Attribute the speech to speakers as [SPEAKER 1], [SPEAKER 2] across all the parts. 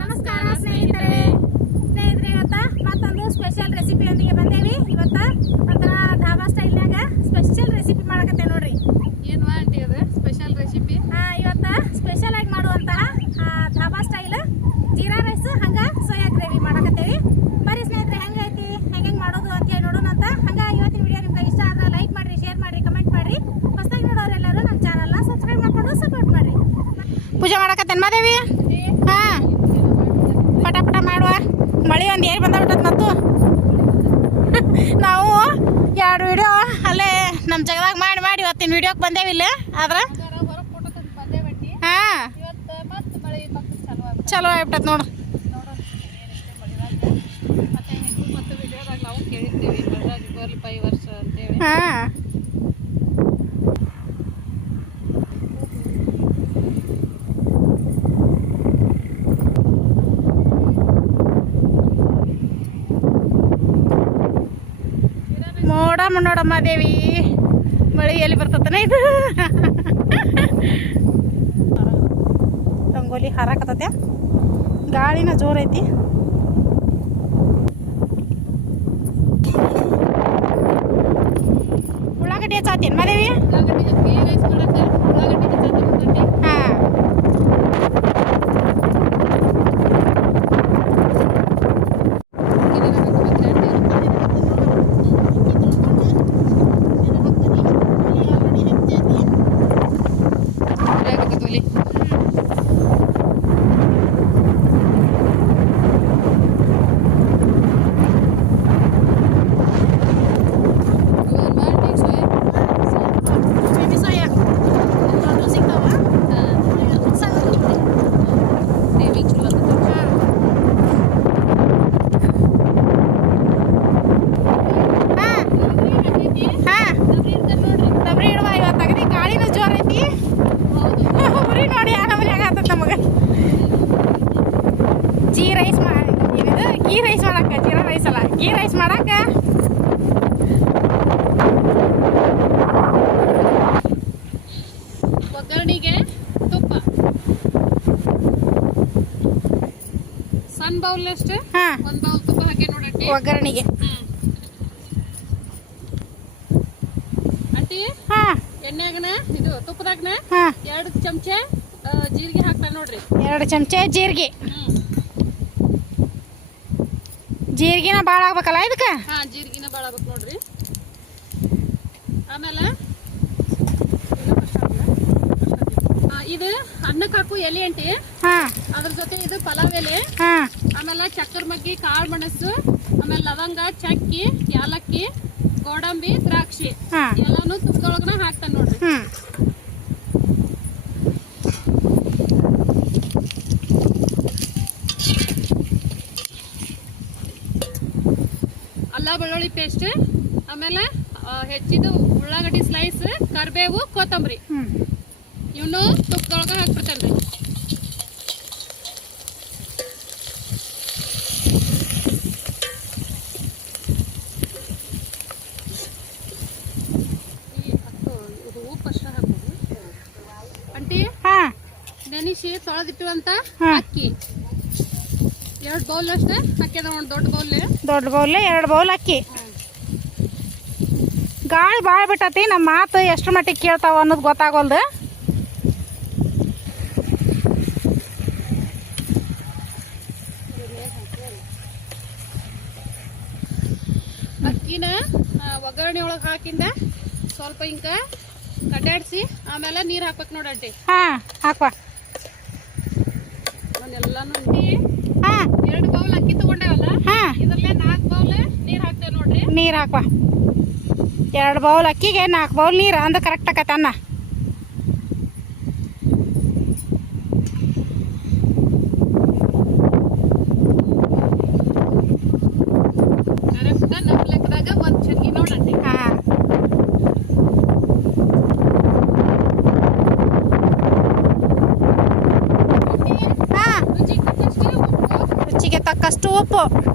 [SPEAKER 1] ನಮಸ್ಕಾರ ಸ್ನೇಹಿತರೆ. ಸ್ನೇಹಿತರೆ ಇವತ್ತ ಮತ್ತೊಂದು ಸ್ಪೆಷಲ್ ರೆಸಿಪಿಯೊಂದಿಗೆ ಬಂದೇವಿ. ಇವತ್ತ ಒಂಥರ ಧಾಬಾ ಸ್ಟೈಲ್ನಾಗ ಸ್ಪೆಷಲ್ ರೆಸಿಪಿ ಮಾಡಕತ್ತೆ ನೋಡ್ರಿ.
[SPEAKER 2] ಏನು ಆಂಟಿ ಅದು? ಸ್ಪೆಷಲ್ ರೆಸಿಪಿ
[SPEAKER 1] ಆ, ಇವತ್ತ ಸ್ಪೆಷಲ್ ಆಗಿ ಮಾಡುವಂತಹ ಧಾಬಾ ಸ್ಟೈಲ್ ಜೀರಾ ರೈಸ್ ಹಂಗ ಸೋಯಾ ಗ್ರೇವಿ ಮಾಡಕತ್ತೇವಿ. ಬರೀ ಸ್ನೇಹಿತರೆ ಎರಡು ವಿಡಿಯೋ ಅಲ್ಲೇ ನಮ್ಮ ಜಗದಾಗ ಮಾಡಿ ಮಾಡಿ ಇವತ್ತಿನ ವಿಡಿಯೋಕ್ಕೆ ಬಂದೇವಿ ಇಲ್ಲೇ. ಆದ್ರೆ? ಹಾ.
[SPEAKER 2] ಇವತ್ತು ಮತ್ತೆ ಮಳೆ ಮತ್ತೆ ಚಲೋ
[SPEAKER 1] ಆಗ್ಬಿಟ್ಟತ್ ನೋಡು. ಮೋಡ ನೋಡಮ್ಮ ದೇವಿ ಮಳೆ ಎಲ್ಲಿ ಬರ್ತತನ ಇದು? ರಂಗೋಲಿ ಹಾರಾಕತ್ತತೆ. ಗಾಳಿನ ಜೋರ್ ಐತಿ. ಉಳ್ಳಾಗಡ್ಡಿ ಹಚ್ಚಾತೇನ್ ಮಾದೇವಿ? ಹಾ ಬೇಬಿ ಸೋಯಾ ದೊಡ್ಡ ಸಿಗ್ತಾವ ಸಣ್ಣ ಹಾ ಹಾ ಡಬ್ರಿ ಇಡುವ ಇವತ್ತು ಅಗದಿ ಗಾಳಿನೂ ಜೋರ್ ಐತಿ ಉರಿ ನೋಡಿ ಆ ನಮೂನಿ ಆಗತ್ತದ ನಮಗೆ ಜೀ ರೈಸ್ ಮಾಡಿ ಏನಿದು ಗೀ ರೈಸ್ ಮಾಡಕ್ಕ ಜೀರಾ ರೈಸ್ ಅಲ್ಲ ಗೀ ರೈಸ್ ಮಾಡಕ್ಕ
[SPEAKER 2] ಒಗ್ಗರಣೆಗೆ ತುಪ್ಪ ಸಣ್ಣ ಬೌಲ್ ಅಷ್ಟು?
[SPEAKER 1] ಹಾ.
[SPEAKER 2] ಒಂದ್ ಬೌಲ್ ತುಪ್ಪ ಹಾಕಿ ನೋಡಟ್ಟಿ
[SPEAKER 1] ಒಗ್ಗರಣೆಗೆ.
[SPEAKER 2] ಅಂಟಿ
[SPEAKER 1] ಹಾ.
[SPEAKER 2] ಎಣ್ಣೆಗನ ಇದು ತುಪ್ಪದಾಗನ
[SPEAKER 1] ಹಾ.
[SPEAKER 2] ಎರಡು ಚಮಚ ಜೀರಿಗೆ ಹಾಕ್ತಾರ ನೋಡ್ರಿ.
[SPEAKER 1] ಎರಡು ಚಮಚ ಜೀರಿಗೆ. ಜೀರಿಗೆನ ಭಾಳ ಆಗ್ಬೇಕಲ್ಲ ಇದಕ್ಕ?
[SPEAKER 2] ಹಾ ಜೀರಿಗೆನ ಭಾಳ ಆಗ್ಬೇಕು ನೋಡ್ರಿ. ಆಮೇಲೆ ಇದು ಅನ್ನಕ್ಕೆ ಹಾಕು ಎಲೆ ಅಂಟಿ
[SPEAKER 1] ಹಾ.
[SPEAKER 2] ಅದ್ರ ಜೊತೆ ಇದು ಪಲಾವ್ ಎಲೆ.
[SPEAKER 1] ಹಾ.
[SPEAKER 2] ಆಮೇಲೆ ಚಕ್ಕರ್ ಮಗ್ಗಿ ಕಾಳು ಮೆಣಸು ಆಮೇಲೆ ಲವಂಗ ಚಕ್ಕಿ ಯಾಲಕ್ಕಿ ಗೋಡಂಬಿ ದ್ರಾಕ್ಷಿ. ಎಲ್ಲಾನು ತುಪ್ಪದೊಳಗನ ಹಾಕ್ತಾನೆ ನೋಡ್ರಿ. ಅಲ್ಲ ಬೆಳ್ಳುಳ್ಳಿ ಪೇಸ್ಟ್ ಆಮೇಲೆ ಹೆಚ್ಚಿದ ಉಳ್ಳಾಗಡ್ಡಿ ಸ್ಲೈಸ್ ಕರಿಬೇವು ಕೊತ್ತಂಬರಿ. ಇವನು ತುಪ್ಪದೊಳಗ ಹಾಕ್ಬಿಡ್ತೇನ್ರಿ. ಈ ಅಕ್ಕೋ, ಇದು ಉಪ್ಪು ಅಷ್ಟ ಹಾಕೋದು ಅಂಟಿ
[SPEAKER 1] ಹಾ
[SPEAKER 2] ನೆನಿಸಿ ತೊಳೆದಿಟ್ಟಿವಂತ ಅಕ್ಕಿ. ಎರಡು ಬೌಲ್ ಅಷ್ಟೇ? ಹಾಕ್ಯದ ಒಂದು ದೊಡ್ಡ ಬೌಲ್
[SPEAKER 1] ದೊಡ್ಡ ಬೌಲ್ ಎರಡು ಬೌಲ್ ಅಕ್ಕಿ. ಗಾಳಿ ಭಾಳ ಬಿಟ್ಟತಿ ನಮ್ಮ ಮಾತು ಎಷ್ಟು ಮಟ್ಟಿಗೆ ಕೇಳ್ತಾವ ಅನ್ನೋದು ಗೊತ್ತಾಗೋಲ್ದು.
[SPEAKER 2] ಅಕ್ಕಿನ ಒಗ್ಗರಣೆ ಒಳಗೆ ಹಾಕಿಂದ ಸ್ವಲ್ಪ ಹಿಂಗೆ ಕಡ್ಡಾಡಿಸಿ ಆಮೇಲೆ ನೀರು ಹಾಕ್ಬೇಕು ನೋಡಂಟಿ
[SPEAKER 1] ಹಾ ಹಾಕ್ವಾ
[SPEAKER 2] ಅವನ್ನೆಲ್ಲಾನು ನೀ
[SPEAKER 1] ಹಾ
[SPEAKER 2] ಎರಡು ಬೌಲ್ ಅಕ್ಕಿ ತಗೊಂಡೇವಲ್ಲ
[SPEAKER 1] ಹಾ
[SPEAKER 2] ಇದ್ರಲ್ಲೇ ನಾಲ್ಕು ಬೌಲ್ ನೀರು ಹಾಕ್ತೇವೆ ನೋಡ್ರಿ.
[SPEAKER 1] ನೀರು ಹಾಕ್ವಾ. ಎರಡು ಬೌಲ್ ಅಕ್ಕಿಗೆ ನಾಲ್ಕು ಬೌಲ್ ನೀರು ಅಂದ್ರೆ ಕರೆಕ್ಟ್ ಆಕತ್ತೆ ಅನ್ನ
[SPEAKER 2] ಕರೆಕ್ಟ್ ನಮ್ಮ ಲೆಕ್ಕದಾಗ ಒಂದು ಚರ್ಗಿ ನೋಡಂಟಿ
[SPEAKER 1] ಹಾ ಹಾ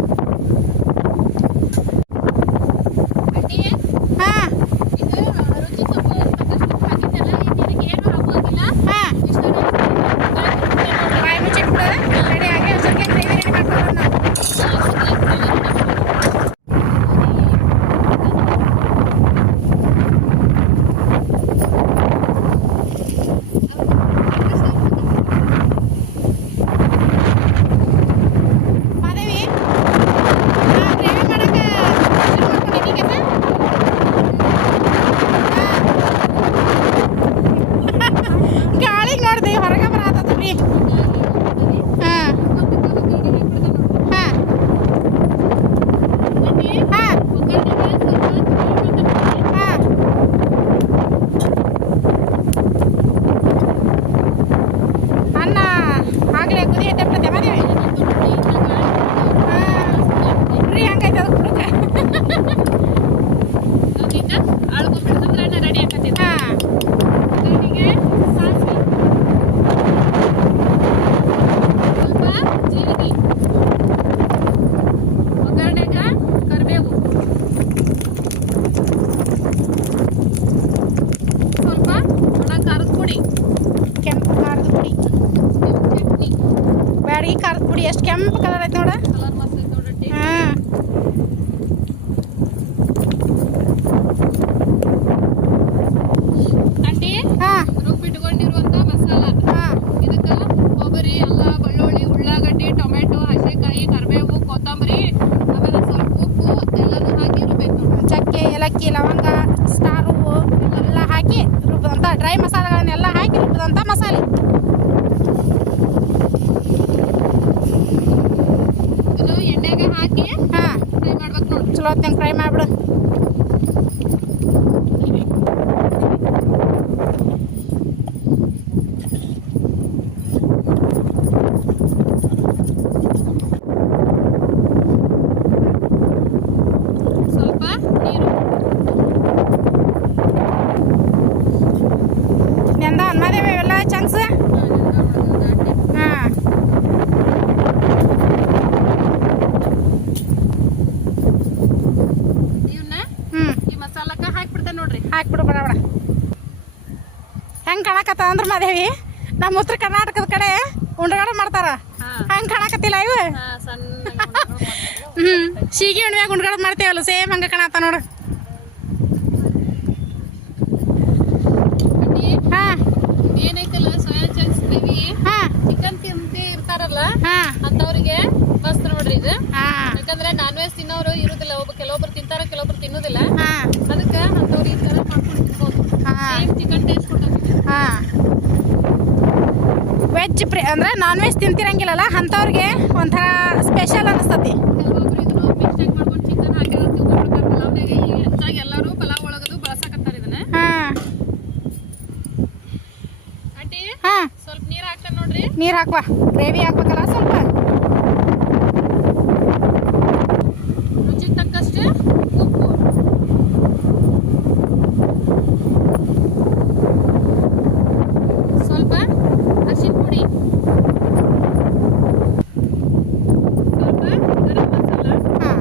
[SPEAKER 1] ಚಲೋ ಹೊತ್ತಂಗೆ ಫ್ರೈ ಮಾಡಿಬಿಡು
[SPEAKER 2] ಸ್ವಲ್ಪ ನೀರು
[SPEAKER 1] ನೆಂದ ಅನ್ಮಾದೇವಿ ಇವೆಲ್ಲ ಚಂಕ್ಸ್ ಹಾಂ
[SPEAKER 2] ಇವನ್ನ
[SPEAKER 1] ಹ್ಞೂ
[SPEAKER 2] ಈ ಮಸಾಲಕ್ಕ ಹಾಕ್ಬಿಡ್ತೇನೆ ನೋಡ್ರಿ
[SPEAKER 1] ಹಾಕ್ಬಿಡು ಬಡ ಬಡ ಹೆಂಗೆ ಕಾಣಕತ್ತ ಅಂದ್ರ ಮಾದೇವಿ ನಮ್ಮ ಉತ್ತರ ಕರ್ನಾಟಕದ ಕಡೆ ಉಂಡ್ರಗಾಡ ಮಾಡ್ತಾರ. ಹಂಗ ಕಾಣಕತ್ತಿಲ್ಲ ಇವು. ಹ್ಞೂ ಸೀಗಿ ಹುಣ್ಣಿಮ್ಯಾಗ ಉಂಡ್ಗಾಡ ಮಾಡ್ತೇವಲ್ಲ ಸೇಮ್ ಹಂಗೆ ಕಾಣತ್ತ ನೋಡು ಹಾಂ
[SPEAKER 2] ಏನೈತಲ್ಲ ಸೋಯಾ ಚಂಕ್ಸ್ ಗ್ರೇವಿ
[SPEAKER 1] ಹಾಂ
[SPEAKER 2] ಚಿಕನ್ ತಿಂತಿ ಇರ್ತಾರಲ್ಲ
[SPEAKER 1] ಹಾಂ
[SPEAKER 2] ಅಂತವ್ರಿಗೆ ಮಸ್ತ್ ನೋಡ್ರಿ ಇದು
[SPEAKER 1] ಹಾಂ
[SPEAKER 2] ಯಾಕಂದ್ರೆ ನಾನ್ ವೆಜ್ ತಿನ್ನೋರು ಇರುದಿಲ್ಲ ಒಬ್ಬ ಕೆಲವೊಬ್ರು ತಿಂತಾರ ಕೆಲವೊಬ್ರು ತಿನ್ನೋದಿಲ್ಲ
[SPEAKER 1] ಹಾಂ
[SPEAKER 2] ಅದಕ್ಕೆ ಅಂತವ್ರು ಈ ತರ ಮಾಡ್ಕೊಂಡು ತಿನ್ಬೋದು
[SPEAKER 1] ಹಾಂ
[SPEAKER 2] ಸೇಮ್ ಚಿಕನ್ ಟೇಸ್ಟ್ ಕೊಟ್ಟಂಗೆ
[SPEAKER 1] ಹಾಂ ವೆಜ್ ಪ್ರಿ ಅಂದ್ರೆ ನಾನ್ ವೆಜ್ ತಿಂತಿರಂಗಿಲ್ಲಲ್ಲ ಅಂಥವ್ರಿಗೆ ಒಂಥರ ಸ್ಪೆಷಲ್ ಅನಿಸ್ತತಿ.
[SPEAKER 2] ನೀರ್ ಹಾಕ್ವಾ. ಗ್ರೇವಿ ಹಾಕ್ಬೇಕಲ್ಲ ಚಿಕನ್ ಹಾಕಿರೋ ತಿಳ್ಕೊಂಡ್ಬಿಡ್ತಾರೆ ಪಲಾವ್ನಾಗೆ ಈಗ ಹೆಚ್ಚಾಗಿ ಎಲ್ಲರೂ ಪಲಾವ್ ಒಳಗದು ಬಳಸಕತ್ತಾರ ಇದನ್ನ
[SPEAKER 1] ಹಾಂ
[SPEAKER 2] ಆಂಟಿ
[SPEAKER 1] ಹಾಂ
[SPEAKER 2] ಸ್ವಲ್ಪ ನೀರ್ ಹಾಕ್ತಾರ ನೋಡ್ರಿ
[SPEAKER 1] ನೀರು ಹಾಕ್ವಾ ಗ್ರೇವಿ ಹಾಕ್ಬೇಕಲ್ಲ ಸ್ವಲ್ಪ
[SPEAKER 2] ರುಚಿಗೆ ತಕ್ಕಷ್ಟು ಉಪ್ಪು ಸ್ವಲ್ಪ ಅರಿಶಿನ ಪುಡಿ ಸ್ವಲ್ಪ ಗರಂ ಮಸಾಲ
[SPEAKER 1] ಹಾಂ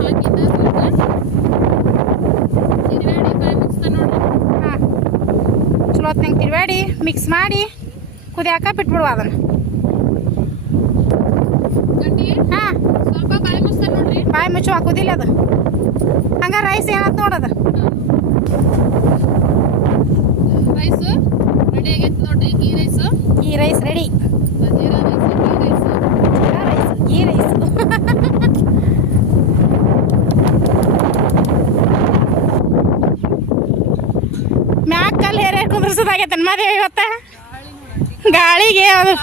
[SPEAKER 2] ಹಾಕಿದ್ದ ಸ್ವಲ್ಪ ತಿರುವಾಡಿ ಬಾಯಿ ಮುಗಿಸ್ತಾ ನೋಡ್ರಿ
[SPEAKER 1] ಹಾಂ ಚಲೋ ಹೊತ್ನಂಗೆ ತಿರುವಾಡಿ ಮಿಕ್ಸ್ ಮಾಡಿ ಕುದಿಯಾಕ ಬಿಟ್ಬಿಡುವ ಅದನ್ನು. ಹಾಂ.
[SPEAKER 2] ಸ್ವಲ್ಪ ಬಾಯಿ ಮುಗಿಸ್ತಾ ನೋಡ್ರಿ.
[SPEAKER 1] ಬಾಯಿ ಮುಚ್ಚುವ ಹಾಕೋದಿಲ್ಲ ಅದು. ಹಂಗ ರೈಸ್ ಏನತ್ ನೋಡೋದು
[SPEAKER 2] ರೈಸ್ ರೆಡಿ ಆಗೈತೆ ನೋಡ್ರಿ ಗೀ ರೈಸ್
[SPEAKER 1] ಈ rice ready
[SPEAKER 2] jeera rice ghee rice
[SPEAKER 1] rice ಈ ರೈಸ್ ಮ್ಯಾಗ ಕಲ್ಲು ಹೇರೆ ಕುಂದ್ರಸೋದಾಗೈತೆ ಮಾದೇವಿ ಇವತ್ತ? ಗಾಳಿಗೆ ಅದು.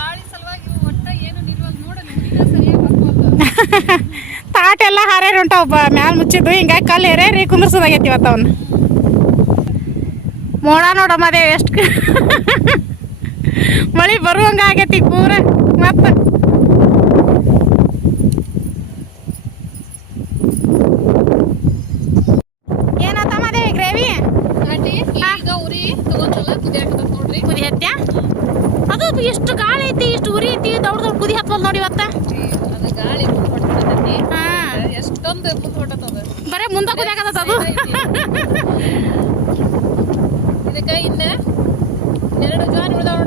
[SPEAKER 1] ತಾಟೆಲ್ಲ ಹಾರ್ಯಾರ ಹೊಂಟಾವ ಮ್ಯಾಲ ಮುಚ್ಚಿದ್ದು. ಹಿಂಗಾಗಿ ಕಲ್ಲು ಹೇರೇರಿ ಕುಂದ್ರಸೋದಾಗೈತಿ ಇವತ್ತು ಅವನ್. ಮೋಡ ನೋಡ ಮಾದೇವಿ ಎಷ್ಟು ಮಳಿ ಬರುವಂಗ ಆಗೈತಿ ಪೂರ. ಮತ್ತ ಏನಾತ ಮಾದೇವಿ ಗ್ರೇವಿ
[SPEAKER 2] ಆಂಟಿ ಈಗ ಉರಿ ತಗೊಂತಲ್ಲ ಕುದಿ ಹಾಕದ ನೋಡ್ರಿ
[SPEAKER 1] ಕುದಿ ಹತ್ಯ ಅದು ಎಷ್ಟು ಗಾಳಿ ಐತಿ ಇಷ್ಟು ಉರಿ ಐತಿ ದೊಡ್ಡ ದೊಡ್ಡ ಕುದಿ ಹತ್ತವಲ್ ನೋಡಿ ಇವತ್ತ
[SPEAKER 2] ಅದು ಗಾಳಿ ಹೊಡ್ಬಿಡ್ತೈತಿ
[SPEAKER 1] ಹಾ
[SPEAKER 2] ಎಷ್ಟೊಂದು ಮುಂದೆ ಹೊಟ್ಟತದ
[SPEAKER 1] ಬರೇ ಮುಂದೆ ಕುದಿಯಾಕತ್ತ ಅದು
[SPEAKER 2] ಇದಕ್ಕೆ ಇನ್ನ ಎರಡು ಜಾನ್ ಉಳ್ದಾವ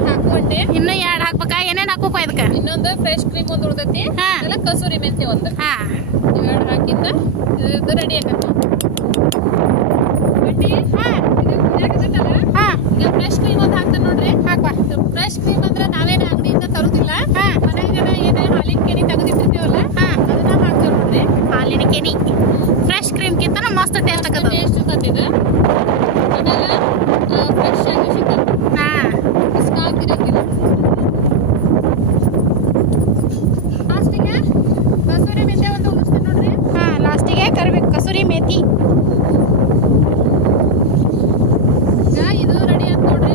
[SPEAKER 2] ಹಾಕುವಂತೆ
[SPEAKER 1] ಇನ್ನು ಎರಡು ಹಾಕ್ಬೇಕ? ಏನೇನ್ ಹಾಕ್ಬೇಕು ಇದಕ್ಕೆ?
[SPEAKER 2] ಇನ್ನೊಂದು ಫ್ರೆಶ್ ಕ್ರೀಮ್ ಒಂದು ಉಳಿದೈತಿ. ಆಮೇಲೆ ಕಸೂರಿ ಮೆಂತೆ ಒಂದು.
[SPEAKER 1] ಹಾ.
[SPEAKER 2] ಇವೆರಡು ಹಾಕಿದ್ದ. ಇದು ರೆಡಿ ಆಗತ್ತೆ. ಬಟ್ಟಿ?
[SPEAKER 1] ಹಾ.
[SPEAKER 2] ಈಗ ಫ್ರೆಶ್ ಕ್ರೀಮ್ ಒಂದು ಹಾಕ್ತಾನೆ ನೋಡ್ರಿ.
[SPEAKER 1] ಹಾಕ್ವಾ.
[SPEAKER 2] ಫ್ರೆಶ್ ಕ್ರೀಮ್ ಅಂದ್ರೆ ನಾವೇನು ಅಂಗಡಿಯಿಂದ ತರುದಿಲ್ಲ.
[SPEAKER 1] ಹಾ.
[SPEAKER 2] ಮನೆಯಾಗ ಏನೇನು ಹಾಲಿನ ಕೆನಿ ತೆಗೆದಿಟ್ಟಿರ್ತೀವಲ್ಲ
[SPEAKER 1] ಹಾ.
[SPEAKER 2] ಅದನ್ನ ಹಾಕ್ತೇವೆ ನೋಡ್ರಿ.
[SPEAKER 1] ಹಾಲಿನ ಕೆನಿ. ಫ್ರೆಶ್ ಕ್ರೀಮ್ಗಿಂತ ಮಸ್ತ್ ಟೇಸ್ಟ್ ಆಗದ
[SPEAKER 2] ಟೇಸ್ಟ್ ಇರ್ತೈತಿ ಇದು ಆಮೇಲೆ ಫ್ರೆಶ್ ಆಗಿ ಸಿಗ್ತೈತಿ
[SPEAKER 1] ಹಾ
[SPEAKER 2] ಇಷ್ಟ ಆಗ್ತಿರಂಗಿಲ್ಲ ಲಾಸ್ಟಿಗೆ ಕಸೂರಿ ಮೆಂತ್ಯ ಒಂದು ಉಳಿಸ್ತೇನೆ ನೋಡ್ರಿ
[SPEAKER 1] ಹಾ ಲಾಸ್ಟಿಗೆ ಕರಿಬೇಕು ಕಸೂರಿ ಮೇಥಿ
[SPEAKER 2] ಈಗ ಇದು ರೆಡಿ ಆಯ್ತು ನೋಡ್ರಿ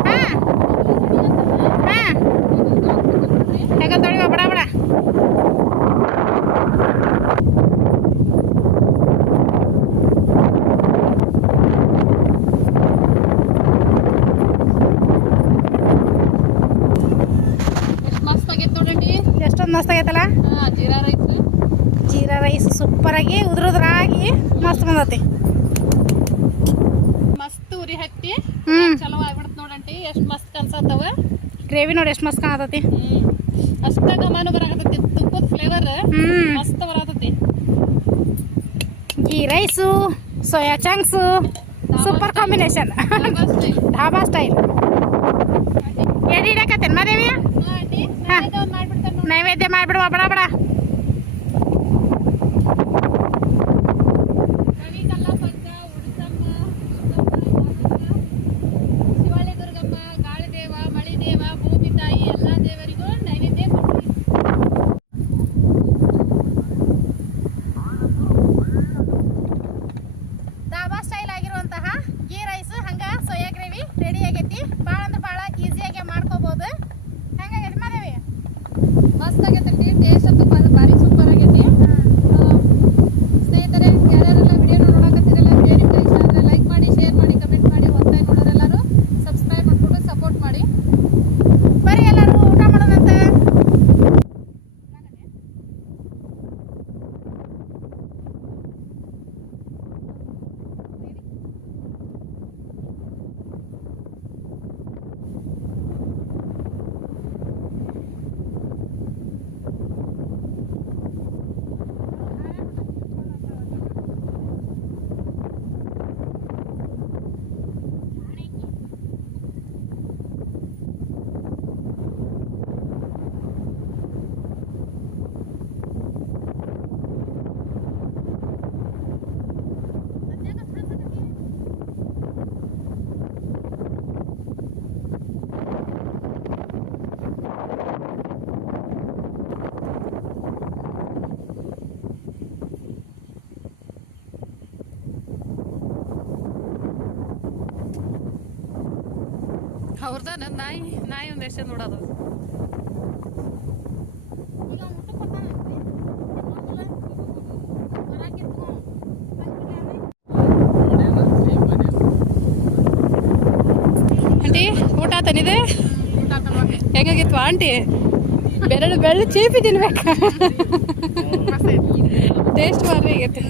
[SPEAKER 1] ಹಾ
[SPEAKER 2] ರೆಡಿ ಆಯ್ತು ಜೀರಾ ರೈಸ್
[SPEAKER 1] ಜೀರಾ ಸೂಪರಾಗಿ ಉದ್ರುದ್ರಾಗಿ ಮಸ್ತ್ ಬಂದತಿ.
[SPEAKER 2] ಮಸ್ತ್ ಉರಿ ಹತ್ತಿ. ಚಲೋ ಆಗ್ಬಿಡ್ತ ನೋಡಂಟಿ ಎಷ್ಟು ಮಸ್ತ್ ಅನ್ಸತ್ತವ
[SPEAKER 1] ಗ್ರೇವಿ ನೋಡಿ ಎಷ್ಟು ಮಸ್ತ್ ಕಾಣತತಿ.
[SPEAKER 2] ಅಷ್ಟ ಘಮನು ಬರಾಕತ್ತೈತಿ. ತುಪ್ಪದ ಫ್ಲೇವರ್ ಮಸ್ತ್ ಬರಾಕತ್ತೈತಿ
[SPEAKER 1] ghee rice soya chunks super combination. Dhaba style ಎಡಿ ಇಡಕತ್ತೇನು ಮಾದೇವಿ.
[SPEAKER 2] ಮಾಡ್ಬಿಡ್ತಾರ ನೋಡಿ.
[SPEAKER 1] ನೈವೇದ್ಯ ಮಾಡಿಬಿಡುವ ಬಡ ಬಡ
[SPEAKER 2] ಕವಿ ಕಲ್ಲಪ್ಪಜ್ಜ ಉಡುಸಮ್ಮ ಉಡುಸಮ್ಮ, ಶಿವಳ್ಳಿ ದುರ್ಗಮ್ಮ ಗಾಳಿದೇವ ಮಳಿದೇವ ಭೂಮಿ ತಾಯಿ ಎಲ್ಲಾ ದೇವರಿಗೂ ನೈವೇದ್ಯ ಕೊಡ್ರಿ
[SPEAKER 1] ಧಾಬಾ ಸ್ಟೈಲ್ ಆಗಿರುವಂತಹ ಗೀ ರೈಸ್ ಹಂಗ ಸೋಯಾ ಗ್ರೇವಿ ರೆಡಿ ಆಗೈತಿ ಭಾಳ ಅಂದ್ರೆ ಭಾಳ ಈಸಿಯಾಗಿ ಮಾಡ್ಕೋಬಹುದು ಹೆಂಗಾಗೈತಿ ಮಾದೇವಿ
[SPEAKER 2] ಮಸ್ತ್ ಆಗೈತಿ ಟೇಸ್ಟ್ ಅಂತೂ ಬಾ- ಭಾರಿ ಸೂಪರ್ ಆಗೈತಿ ಆ, ಸ್ನೇಹಿತರೆ ಯಾರ್ಯಾರೆಲ್ಲ ವಿಡಿಯೋ ನೋಡಕತ್ತಿರಲ್ಲ ವಿಡಿಯೋ ನಿಮ್ಗೆ ಇಷ್ಟ ಆದರೆ ಲೈಕ್ ಮಾಡಿ ಶೇರ್ ಮಾಡಿ ಕಮೆಂಟ್ ಮಾಡಿ ಹೊಸದಾಗಿ ನೋಡೋರೆಲ್ಲರೂ ಸಬ್ಸ್ಕ್ರೈಬ್ ಮಾಡ್ಕೊಂಡು ಸಪೋರ್ಟ್ ಮಾಡಿ
[SPEAKER 1] ಬರೀ ಎಲ್ಲರೂ ಊಟ ಮಾಡೋದಂತ
[SPEAKER 2] ಅವ್ರದ ನನ್ನ ನಾಯಿ ನಾಯಿ ಒಂದು ಎಷ್ಟು ನೋಡೋದು ಆಂಟಿ ಊಟ ಆತನಿದೆ? ಹೆಂಗಾಗಿತ್ತು ಆಂಟಿ? ಬೆರಳು ಬೆಳ್ಳು ಚೀಪಿ ತಿನ್ಬೇಕ ಟೇಸ್ಟ್ ಮಾರಿ ಆಗೈತೆ